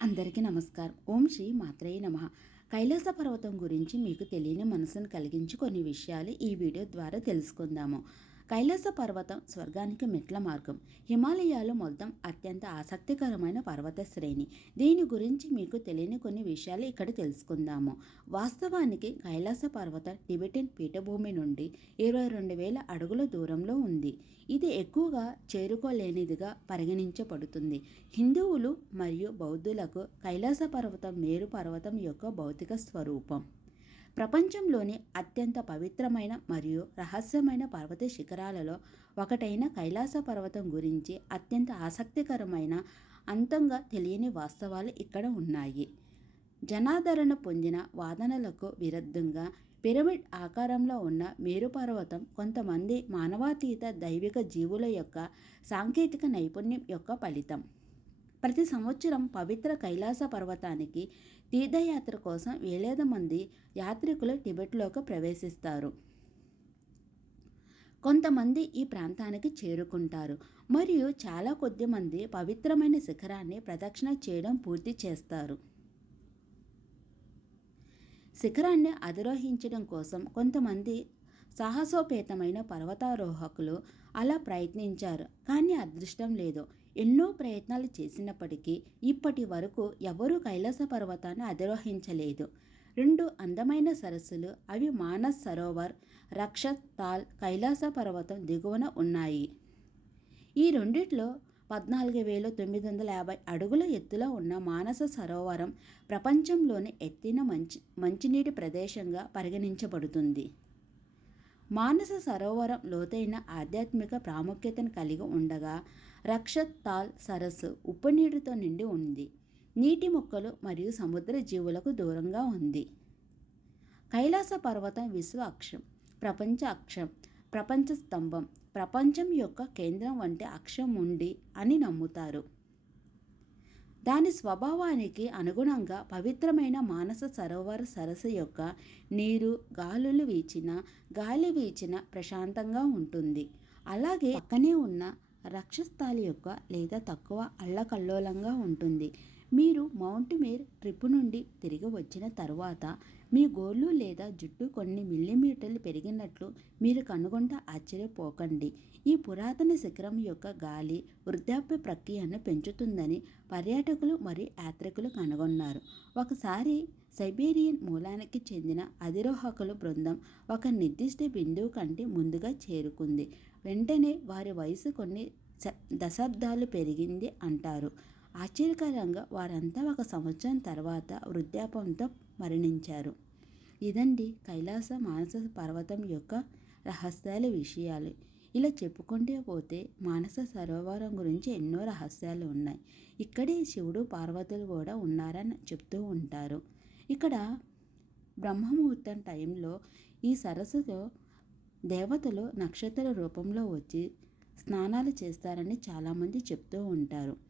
అందరికీ నమస్కారం. ఓం శ్రీ మాత్రేయ నమ. కైలాస పర్వతం గురించి మీకు తెలియని మనసును కలిగించి కొన్ని విషయాలు ఈ వీడియో ద్వారా తెలుసుకుందాము. కైలాస పర్వతం స్వర్గానికి మెట్ల మార్గం. హిమాలయాలు మొత్తం అత్యంత ఆసక్తికరమైన పర్వత శ్రేణి. దీని గురించి మీకు తెలియని కొన్ని విషయాలు ఇక్కడ తెలుసుకుందాము. వాస్తవానికి కైలాస పర్వతం టిబెటన్ పీఠభూమి నుండి ఇరవై రెండు వేల అడుగుల దూరంలో ఉంది. ఇది ఎక్కువగా చేరుకోలేనిదిగా పరిగణించబడుతుంది. హిందువులు మరియు బౌద్ధులకు కైలాస పర్వతం మేరు పర్వతం యొక్క భౌతిక స్వరూపం. ప్రపంచంలోని అత్యంత పవిత్రమైన మరియు రహస్యమైన పర్వత శిఖరాలలో ఒకటైన కైలాస పర్వతం గురించి అత్యంత ఆసక్తికరమైన అంతంగా తెలియని వాస్తవాలు ఇక్కడ ఉన్నాయి. జనాదరణ పొందిన వాదనలకు విరుద్ధంగా పిరమిడ్ ఆకారంలో ఉన్న మేరు పర్వతం కొంతమంది మానవాతీత దైవిక జీవుల యొక్క సాంకేతిక నైపుణ్యం యొక్క ఫలితం. ప్రతి సంవత్సరం పవిత్ర కైలాస పర్వతానికి తీర్థయాత్ర కోసం వేలాది మంది యాత్రికులు టిబెట్లోకి ప్రవేశిస్తారు. కొంతమంది ఈ ప్రాంతానికి చేరుకుంటారు. మరియు చాలా కొద్ది మంది పవిత్రమైన శిఖరాన్ని ప్రదక్షిణ చేయడం పూర్తి చేస్తారు. శిఖరాన్ని అధిరోహించడం కోసం కొంతమంది సాహసోపేతమైన పర్వతారోహకులు అలా ప్రయత్నించారు కానీ అదృష్టం లేదు. ఎన్నో ప్రయత్నాలు చేసినప్పటికీ ఇప్పటి వరకు ఎవరూ కైలాస పర్వతాన్ని అధిరోహించలేదు. రెండు అందమైన సరస్సులు అవి మానస్ సరోవర్ రక్షత్ తాల్ కైలాస పర్వతం దిగువన ఉన్నాయి. ఈ రెండిట్లో పద్నాలుగు వేల తొమ్మిది వందల యాభై అడుగుల ఎత్తులో ఉన్న మానస సరోవరం ప్రపంచంలోని ఎత్తిన మంచి మంచినీటి ప్రదేశంగా పరిగణించబడుతుంది. మానస సరోవరం లోతైన ఆధ్యాత్మిక ప్రాముఖ్యతను కలిగి ఉండగా రక్షత్ తాల్ సరస్సు ఉప్పునీటితో నిండి ఉంది. నీటి మొక్కలు మరియు సముద్ర జీవులకు దూరంగా ఉంది. కైలాస పర్వతం విశ్వ అక్షం ప్రపంచ అక్షం ప్రపంచ స్తంభం ప్రపంచం యొక్క కేంద్రం వంటి అక్షం ఉంది అని నమ్ముతారు. దాని స్వభావానికి అనుగుణంగా పవిత్రమైన మానస సరోవర సరస్సు యొక్క నీరు గాలులు వీచిన గాలి వీచిన ప్రశాంతంగా ఉంటుంది. అలాగే పక్కనే ఉన్న రక్షస్థాలి యొక్క లేదా తక్కువ అల్లకల్లోలంగా ఉంటుంది. మీరు మౌంట్ మేర్ ట్రిప్ నుండి తిరిగి వచ్చిన తర్వాత మీ గోళ్ళు లేదా జుట్టు కొన్ని మిల్లీమీటర్లు పెరిగినట్లు మీరు కనుగొంటే ఆశ్చర్యపోకండి. ఈ పురాతన శిఖరం యొక్క గాలి వృద్ధాప్య ప్రక్రియను పెంచుతుందని పర్యాటకులు మరియు యాత్రికులు కనుగొన్నారు. ఒకసారి సైబేరియన్ మూలానికి చెందిన అధిరోహకుల బృందం ఒక నిర్దిష్ట బిందువు కంటే ముందుగా చేరుకుంది. వెంటనే వారి వయసు కొన్ని దశాబ్దాలు పెరిగింది అంటారు. ఆశ్చర్యకరంగా వారంతా ఒక సంవత్సరం తర్వాత వృద్ధాపంతో మరణించారు. ఇదండి కైలాస మానస పర్వతం యొక్క రహస్యాల విషయాలు. ఇలా చెప్పుకుంటే పోతే మానస సరోవరం గురించి ఎన్నో రహస్యాలు ఉన్నాయి. ఇక్కడే శివుడు పార్వతులు కూడా ఉన్నారని చెప్తూ ఉంటారు. ఇక్కడ బ్రహ్మముహూర్తం టైంలో ఈ సరస్సులో దేవతలు నక్షత్ర రూపంలో వచ్చి స్నానాలు చేస్తారని చాలామంది చెప్తూ ఉంటారు.